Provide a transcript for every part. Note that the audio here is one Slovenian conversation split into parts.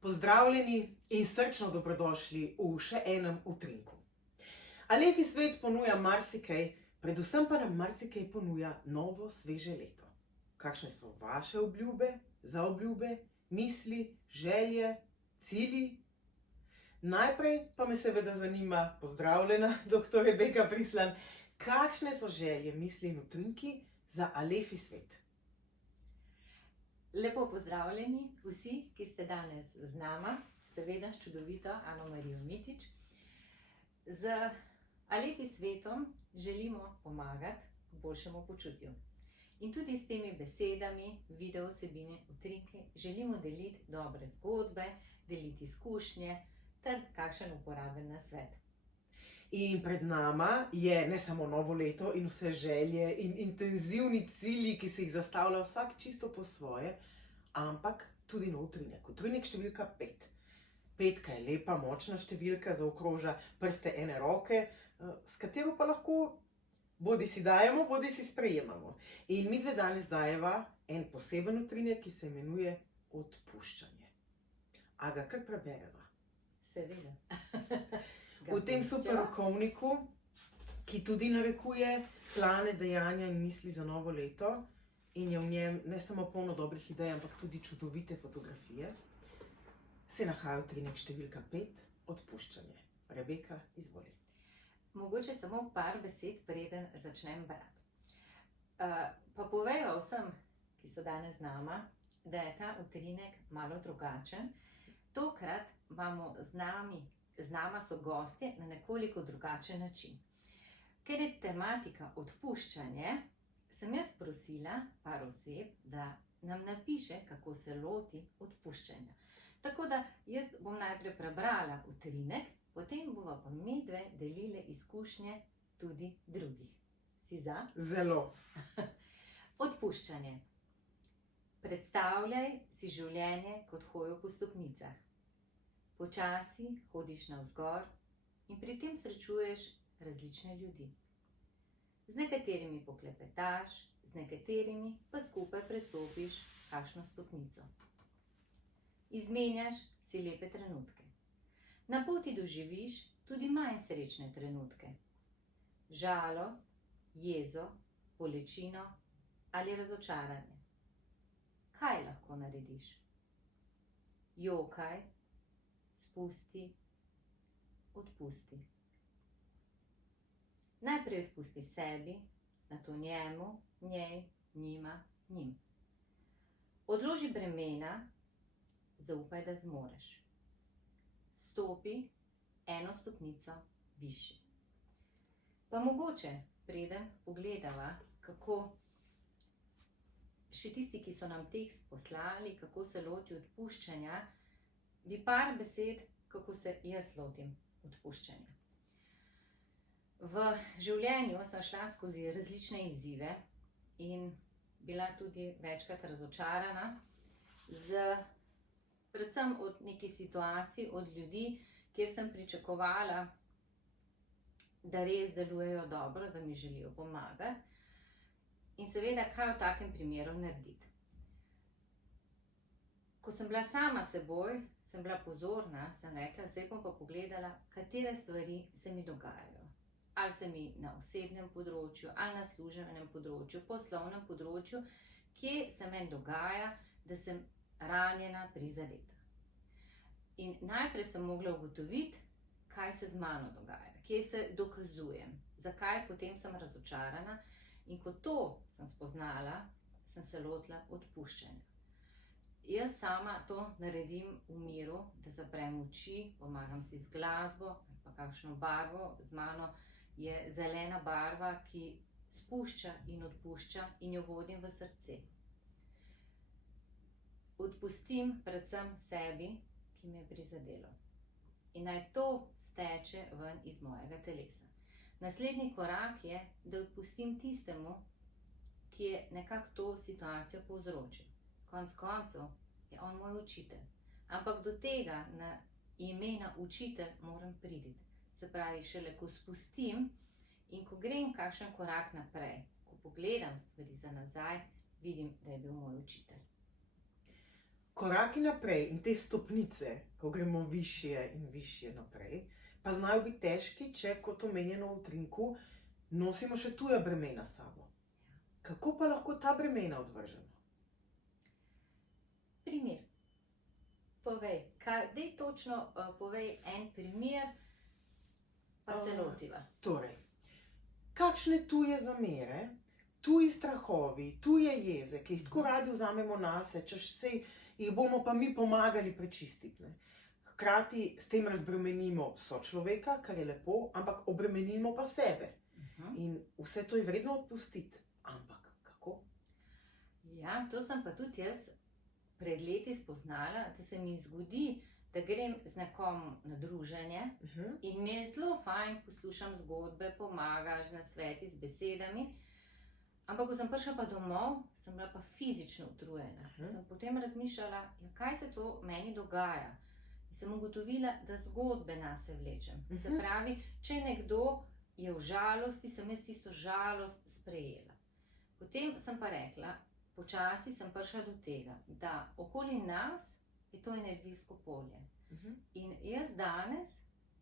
Pozdravljeni in srčno dobrodošli v še enem utrinku. Alefi svet ponuja marsikaj, predvsem pa nam marsikaj ponuja novo, sveže leto. Kakšne so vaše obljube, zaobljube, misli, želje, cilji? Najprej pa me seveda zanima, pozdravljena, dr. Rebeka Prislan, kakšne so želje, misli in utrinki za Alefi svet? Lepo pozdravljeni vsi, ki ste danes z nama, seveda s čudovito Ano Marijo Mitić. Z Alefi svetom želimo pomagati k boljšemu počutju. In tudi s temi besedami, video vsebine, utrinke želimo deliti dobre zgodbe, deliti izkušnje ter kakšen uporaben nasvet. In pred nama je ne samo novo leto in vse želje in intenzivni cilji, ki si jih zastavlja vsak čisto po svoje, ampak tudi nov utrinek. Utrinek številka 5. Petka je lepa, močna številka, zaokroža prste ene roke, s katero pa lahko bodi si dajemo, bodi si sprejemamo. In midve danes dajeva en poseben utrinek, ki se imenuje odpuščanje. A ga kar prebereva? Seveda. V tem superrokovniku, ki tudi narekuje plane, dejanja in misli za novo leto, in je v njem ne samo polno dobrih idej, ampak tudi čudovite fotografije, se nahaja utrinek številka 5, odpuščanje. Rebeka, izvoli. Mogoče samo par besed, preden začnem brati. Pa povejo vsem, ki so danes z nama, da je ta utrinek malo drugačen. Tokrat imamo z nama so gostje na nekoliko drugačen način. Ker je tematika odpuščanje, sem jaz prosila par oseb, da nam napiše, kako se loti odpuščanja. Tako da jaz bom najprej prebrala utrinek, potem bova pa midve delile izkušnje tudi drugih. Si za? Zelo. Odpuščanje. Predstavljaj si življenje kot hojo po stopnicah. Počasi hodiš navzgor in pri tem srečuješ različne ljudi. Z nekaterimi poklepetaš, z nekaterimi pa skupaj prestopiš kakšno stopnico. Izmenjaš si lepe trenutke. Na poti doživiš tudi manj srečne trenutke. Žalost, jezo, bolečino ali razočaranje. Kaj lahko narediš? Jokaj, spusti, odpusti. Najprej odpusti sebi, nato njemu, njej, njima, njim. Odloži bremena, zaupaj, da zmoreš. Stopi eno stopnico višje. Pa mogoče, preden pogledava, kako še tisti, ki so nam tekst poslali, kako se loti odpuščanja, bi par besed, kako se jaz lotim odpuščanja. V življenju sem šla skozi različne izzive in bila tudi večkrat razočarana predvsem od nekih situacij, od ljudi, kjer sem pričakovala, da res delujejo dobro, da mi želijo pomagati. In seveda, kaj v takem primeru narediti? Ko sem bila sama seboj, sem bila pozorna, sem rekla, zdaj bom pa pogledala, katere stvari se mi dogajajo. Ali se mi na osebnem področju, ali na službenem področju, poslovnem področju, kje se meni dogaja, da sem ranjena, prizadeta. In najprej sem mogla ugotoviti, kaj se z mano dogaja, kje se dokazujem, zakaj potem sem razočarana. In ko to sem spoznala, sem se lotila odpuščanja. Jaz sama to naredim v miru, da zaprem oči, pomagam si z glasbo ali pa kakšno barvo. Z mano je zelena barva, ki spušča in odpušča in jo vodim v srce. Odpustim predvsem sebi, ki me je prizadelo. In naj to steče ven iz mojega telesa. Naslednji korak je, da odpustim tistemu, ki je nekako to situacijo povzročil. Konec koncev je on moj učitelj. Ampak do tega imena učitelj moram priti. Se pravi, šele ko spustim in ko grem kakšen korak naprej, ko pogledam stvari za nazaj, vidim, da je bil moj učitelj. Koraki naprej in te stopnice, ko gremo višje in višje naprej, pa znajo biti težki, če, kot omenjeno v utrinku, nosimo še tuja bremena s sabo. Kako pa lahko ta bremena odvržemo? Primer. Povej, daj točno povej en primer, pa se lotiva. Torej, kakšne tuje zamere, tuji strahovi, tuje jeze, ki jih tako radi vzamemo nase, češ sej jih bomo pa mi pomagali prečistiti. Ne? Hkrati s tem razbremenimo sočloveka, kar je lepo, ampak obremenimo pa sebe. In vse to je vredno odpustiti. Ampak kako? Ja, to sem pa tudi jaz pred leti spoznala, da se mi zgodi, da grem z nekom na druženje in mi je zelo fajn, poslušam zgodbe, pomagaš na sveti z besedami, ampak ko sem prišla pa domov, sem bila pa fizično utrujena. Sem potem razmišljala, ja, kaj se to meni dogaja. In sem ugotovila, da zgodbe nase vlečem. Se pravi, če nekdo je v žalosti, sem jaz tisto žalost sprejela. Potem sem pa rekla, počasi sem prišla do tega, da okoli nas je to energijsko polje. In jaz danes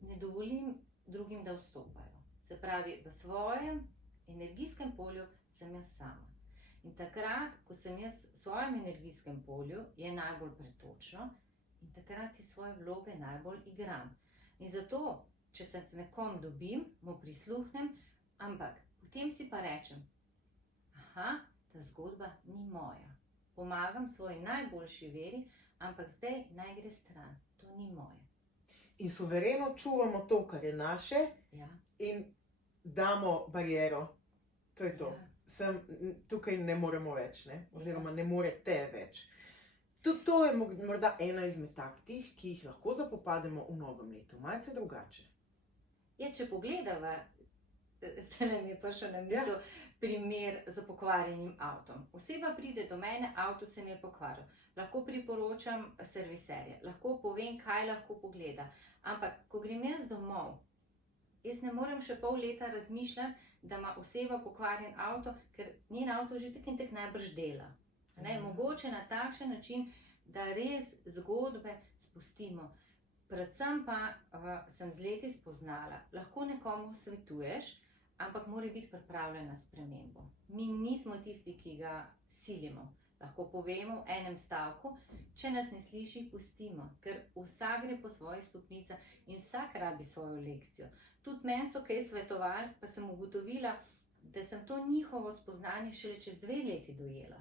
ne dovolim drugim, da vstopajo. Se pravi, v svojem energijskem polju sem jaz sama. In takrat, ko sem jaz v svojem energijskem polju, je najbolj pretočno in takrat je svoje vloge najbolj igram. In zato, če se z nekom dobim, mu prisluhnem, ampak potem si pa rečem, aha, ta zgodba ni moja. Pomagam svoji najboljši veri, ampak zdaj naj gre stran. To ni moje. In suvereno čuvamo to, kar je naše, in damo bariero. To je to. Tukaj ne moremo več, ne? Oziroma ne morete več. Tudi to je morda ena izmed taktik, ki jih lahko zapopademo v novem letu. Malce drugače. Ja, če pogledava, zdaj mi je prišel na misel primer z pokvarjenim avtom. Oseba pride do mene, avto se mi je pokvaril. Lahko priporočam serviserje, lahko povem, kaj lahko pogleda. Ampak, ko grem jaz domov, jaz ne morem še pol leta razmišljati, da ima oseba pokvarjen avto, ker njen avto že tak in tak najbrž dela. Mogoče na takšen način, da res zgodbe spustimo. Predvsem pa sem z leti spoznala, lahko nekomu svetuješ, ampak mora biti pripravljen na spremembo. Mi nismo tisti, ki ga silimo. Lahko povemo v enem stavku, če nas ne sliši, pustimo, ker vsak gre po svojih stopnicah in vsak rabi svojo lekcijo. Tudi meni so kaj svetovali, pa sem ugotovila, da sem to njihovo spoznanje šele čez 2 leti dojela.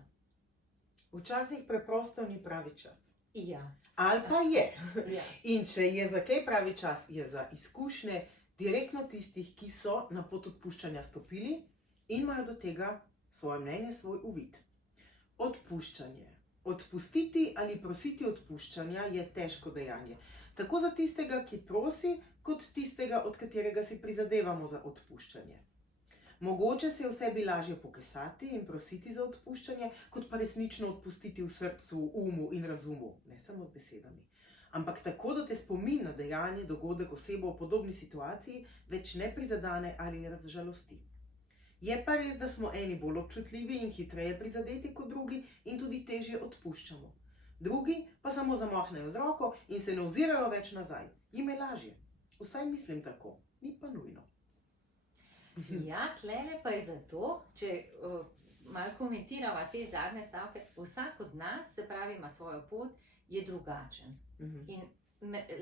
Včasih preprosto ni pravi čas. Ja. Ali pa je. In če je za kaj pravi čas, je za izkušnje direktno tistih, ki so na pot odpuščanja stopili in imajo do tega svoje mnenje, svoj uvid. Odpuščanje. Odpustiti ali prositi odpuščanja je težko dejanje. Tako za tistega, ki prosi, kot tistega, od katerega si prizadevamo za odpuščanje. Mogoče se je v sebi lažje pokesati in prositi za odpuščanje, kot pa resnično odpustiti v srcu, umu in razumu, ne samo z besedami. Ampak tako, da te spomin na dejanje, dogodek, osebo v podobni situaciji več ne prizadane ali razžalosti. Je pa res, da smo eni bolj občutljivi in hitreje prizadeti kot drugi in tudi težje odpuščamo. Drugi pa samo zamahnejo z roko in se ne ozirajo več nazaj. Jim je lažje. Vsaj mislim tako. Ni pa nujno. Ja, tlele pa je zato, če malo komentirava te zadnje stavke, vsak od nas, se pravi, ima svojo pot, je drugačen. In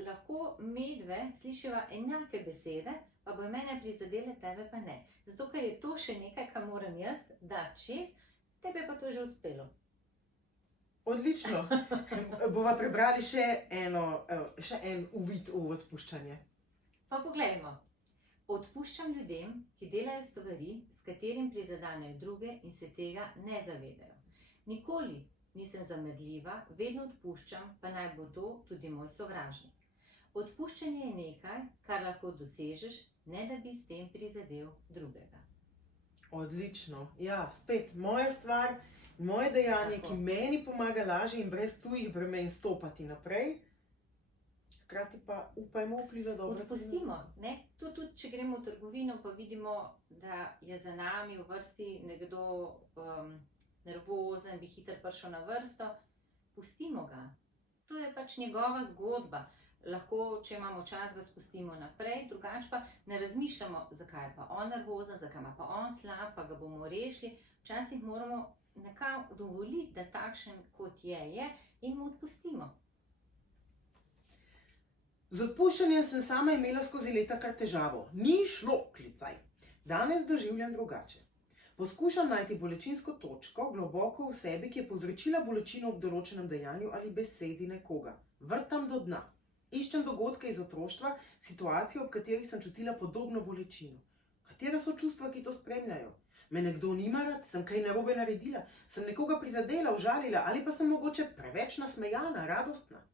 lahko medve slišiva enake besede, pa bo mene prizadele, tebe pa ne. Zato, ker je to še nekaj, kar moram jaz dati čez, tebe pa to že uspelo. Odlično. Bova prebrali še en uvid v odpuščanje. Pa poglejmo. Odpuščam ljudem, ki delajo stvari, s katerim prizadanejo druge in se tega ne zavedajo. Nikoli nisem zamerljiva, vedno odpuščam, pa naj bo to tudi moj sovražnik. Odpuščanje je nekaj, kar lahko dosežeš, ne da bi s tem prizadel drugega. Odlično. Ja, spet moja stvar, moje dejanje, ki meni pomaga lažje in brez tujih bremen stopati naprej. Hkrati pa upajmo vpliva dobro. Odpustimo, ne? Tudi, če gremo v trgovino, pa vidimo, da je za nami v vrsti nekdo nervozen, bi hitro prišel na vrsto. Pustimo ga. to je pač njegova zgodba. Lahko, če imamo čas, ga spustimo naprej, drugače pa ne razmišljamo, zakaj je pa on nervozen, zakaj ima pa on slab, pa ga bomo rešili. Včasih moramo nekako dovoliti, da takšen kot je in mu odpustimo. Z odpuščanjem sem sama imela skozi leta kar težavo. Ni šlo, klicaj. Danes doživljam drugače. Poskušam najti bolečinsko točko globoko v sebi, ki je povzročila bolečino ob določenem dejanju ali besedi nekoga. Vrtam do dna. Iščem dogodke iz otroštva, situacije, ob katerih sem čutila podobno bolečino. Katera so čustva, ki to spremljajo? Me nekdo nima rad, sem kaj narobe naredila, sem nekoga prizadela, užalila ali pa sem mogoče preveč nasmejana, radostna.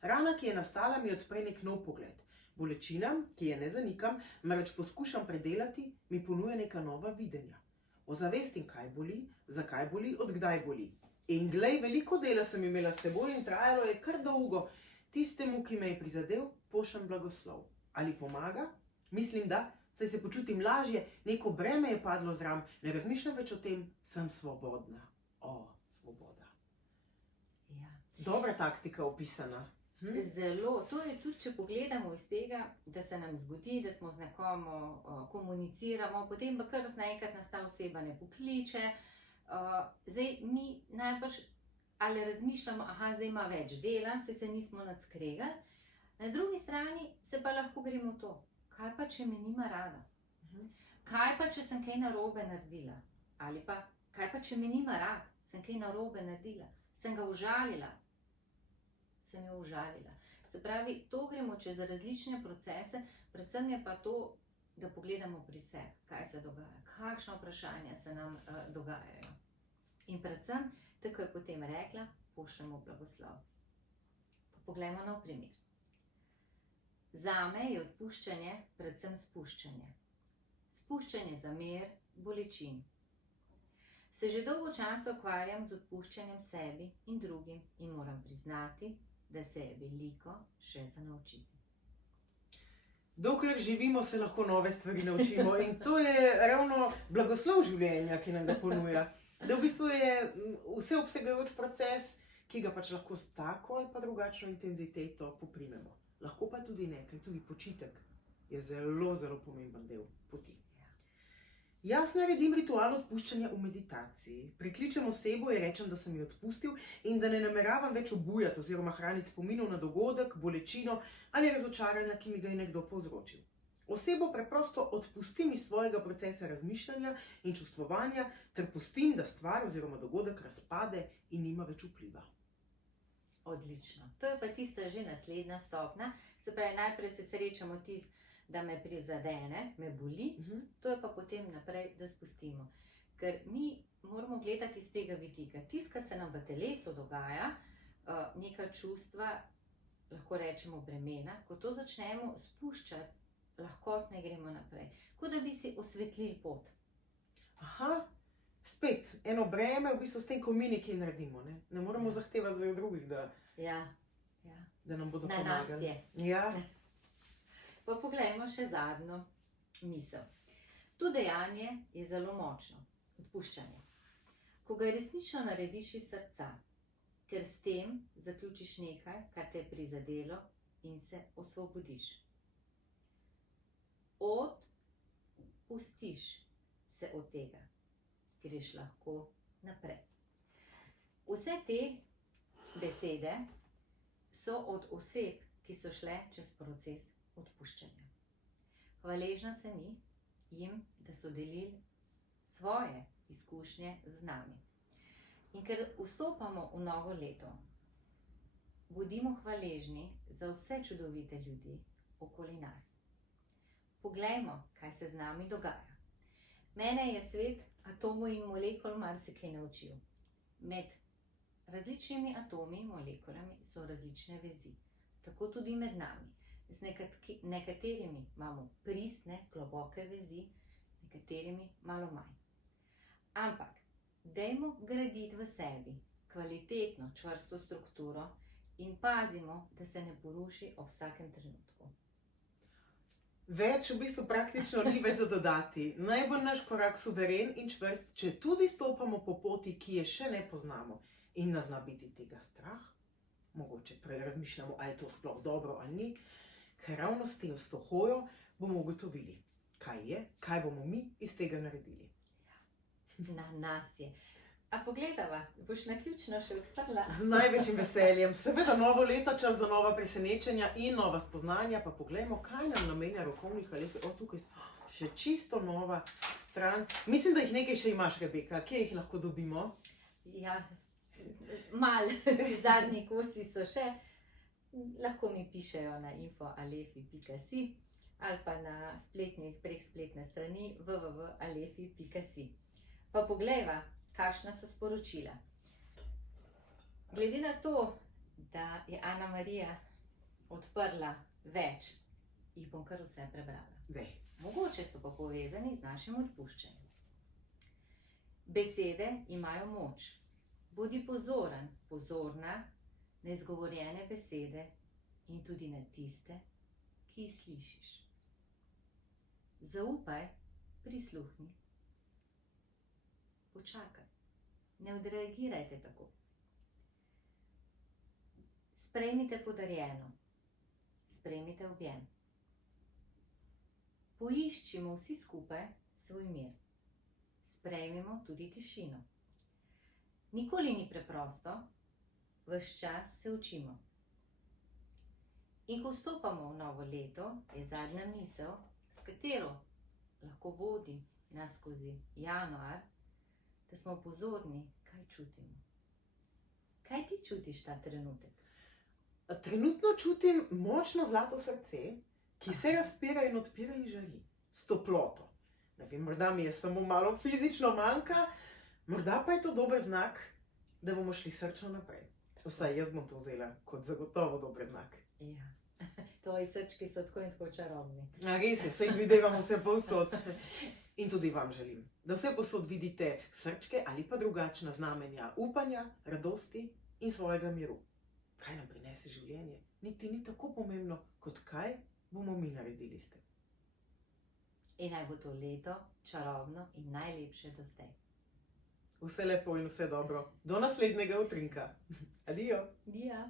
Rana, ki je nastala, mi odpre nek nov pogled. Bolečina, ki je ne zanikam, marveč poskušam predelati, mi ponuja neka nova videnja. Ozavestim, kaj boli, zakaj boli, od kdaj boli. In glej, veliko dela sem imela s seboj in trajalo je kar dolgo. Tistemu, ki me je prizadel, pošljem blagoslov. Ali pomaga? Mislim, da, saj se počutim lažje, neko breme je padlo zram, ne razmišljam več o tem, sem svobodna. O, svoboda. Ja. Dobra taktika opisana. Zelo, to je tudi, če pogledamo iz tega, da se nam zgodi, da smo z nekom komuniciramo, potem pa kar naenkrat nas ta oseba ne pokliče. Zdaj mi najbrž ali razmišljamo, aha, zdaj ima več dela, se nismo nadskregali. Na drugi strani se pa lahko gremo to, kaj pa, če me nima rada? Kaj pa, če sem kaj narobe naredila? Ali pa, kaj pa, če me nima rad, sem kaj narobe naredila? Sem ga užalila? Sem jo užalila. Se pravi, to gremo čez različne procese, predvsem je pa to, da pogledamo pri sebi, kaj se dogaja, kakšna vprašanja se nam dogajajo. In predvsem, tako je potem rekla, pošljemo blagoslov. Pa poglejmo nov primer. Zame je odpuščanje predvsem spuščanje. Spuščanje zamer, bolečin. Se že dolgo časa ukvarjam z odpuščanjem sebi in drugim in moram priznati, da se je veliko še za naučiti. Dokler živimo, se lahko nove stvari naučimo in to je ravno blagoslov življenja, ki nam ga ponuja. Da v bistvu je vseobsegajoč proces, ki ga pač lahko s tako ali pa drugačno intenziteto poprimemo. Lahko pa tudi ne, ker tudi počitek je zelo, zelo pomemben del poti. Jaz naredim ritual odpuščanja v meditaciji. Prikličem osebo in rečem, da sem jo odpustil in da ne nameravam več obujati oziroma hraniti spominov na dogodek, bolečino ali razočaranja, ki mi ga je nekdo povzročil. Osebo preprosto odpustim iz svojega procesa razmišljanja in čustvovanja ter pustim, da stvar oziroma dogodek razpade in nima več vpliva. Odlično. To je pa tista že naslednja stopnja. Se pravi, najprej se srečamo tisto, da me prizadene, me boli, to je pa potem naprej, da spustimo. Ker mi moramo gledati iz tega vidika. Tisto, kar se nam v telesu dogaja, neka čustva, lahko rečemo bremena, ko to začnemo spuščati, lahkotno gremo naprej. Kot da bi si osvetlili pot. Aha, spet eno breme, v bistvu s tem, ko mi nekaj naredimo. Ne moramo zahtevati za drugih, da nam bodo pomagali. Na nas je. Ja. Pa poglejmo še zadnjo misel. To dejanje je zelo močno, odpuščanje. Ko ga resnično narediš iz srca, ker s tem zaključiš nekaj, kar te je prizadelo in se osvobodiš. Odpustiš se od tega, greš lahko naprej. Vse te besede so od oseb, ki so šle čez proces odpuščanja. Hvaležna sem jim, da so delili svoje izkušnje z nami. In ker vstopamo v novo leto, bodimo hvaležni za vse čudovite ljudi okoli nas. Poglejmo, kaj se z nami dogaja. Mene je svet atomov in molekul marsikaj naučil. Med različnimi atomi in molekulami so različne vezi, tako tudi med nami. Z nekaterimi imamo pristne, globoke vezi, nekaterimi malo manj. Ampak, dajmo graditi v sebi kvalitetno, čvrsto strukturo in pazimo, da se ne poruši ob vsakem trenutku. Več v bistvu praktično ni več za dodati. Naj bo naš korak suveren in čvrst, če tudi stopamo po poti, ki je še ne poznamo in nas zna biti tega strah, mogoče razmišljamo, ali je to sploh dobro ali ni, ker ravno s to hojo bomo ugotovili, kaj je, kaj bomo mi iz tega naredili. Na nas je. A pogledava, boš naključno še odprla? Z največjim veseljem, seveda novo leto, čas za nova presenečenja in nova spoznanja, pa poglejmo, kaj nam namenja rokovnik Alefi. O, tukaj še čisto nova stran. Mislim, da jih nekaj še imaš, Rebeka, kje jih lahko dobimo? Ja, malo, zadnji kosi so še. Lahko mi pišejo na info@alefi.si ali pa na prek spletne strani www.alefi.si. Pa poglejva, kakšna so sporočila. Glede na to, da je Ana Marija odprla več, jih bom kar vse prebrala. Dej. Mogoče so pa povezani z našim odpuščanjem. Besede imajo moč. Bodi pozoren, pozorna na izgovorjene besede in tudi na tiste, ki jih slišiš. Zaupaj, prisluhni. Počakaj. Ne odreagirajte tako. Sprejmite podarjeno. Sprejmite objem. Poiščimo vsi skupaj svoj mir. Sprejmimo tudi tišino. Nikoli ni preprosto, ves čas se učimo. In ko vstopamo v novo leto, je zadnja misel, s katero lahko vodi nas skozi januar, da smo pozorni, kaj čutimo. Kaj ti čutiš ta trenutek? Trenutno čutim močno zlato srce, ki se razpira in odpira in žari. S toploto. Ne vem, morda mi je samo malo fizično manjka, morda pa je to dober znak, da bomo šli srčno naprej. Vsaj jaz bom to vzela kot zagotovo dober znak. Ja, tvoji srčki so tako in tako čarobni. Res je, saj videvamo vse povsod. In tudi vam želim, da vse povsod vidite srčke ali pa drugačna znamenja upanja, radosti in svojega miru. Kaj nam prinese življenje, niti ni tako pomembno, kot kaj bomo mi naredili s tem. In naj bo to leto čarobno in najlepše do zdaj. Vse lepo in vse dobro. Do naslednjega utrinka. Adijo. Dija.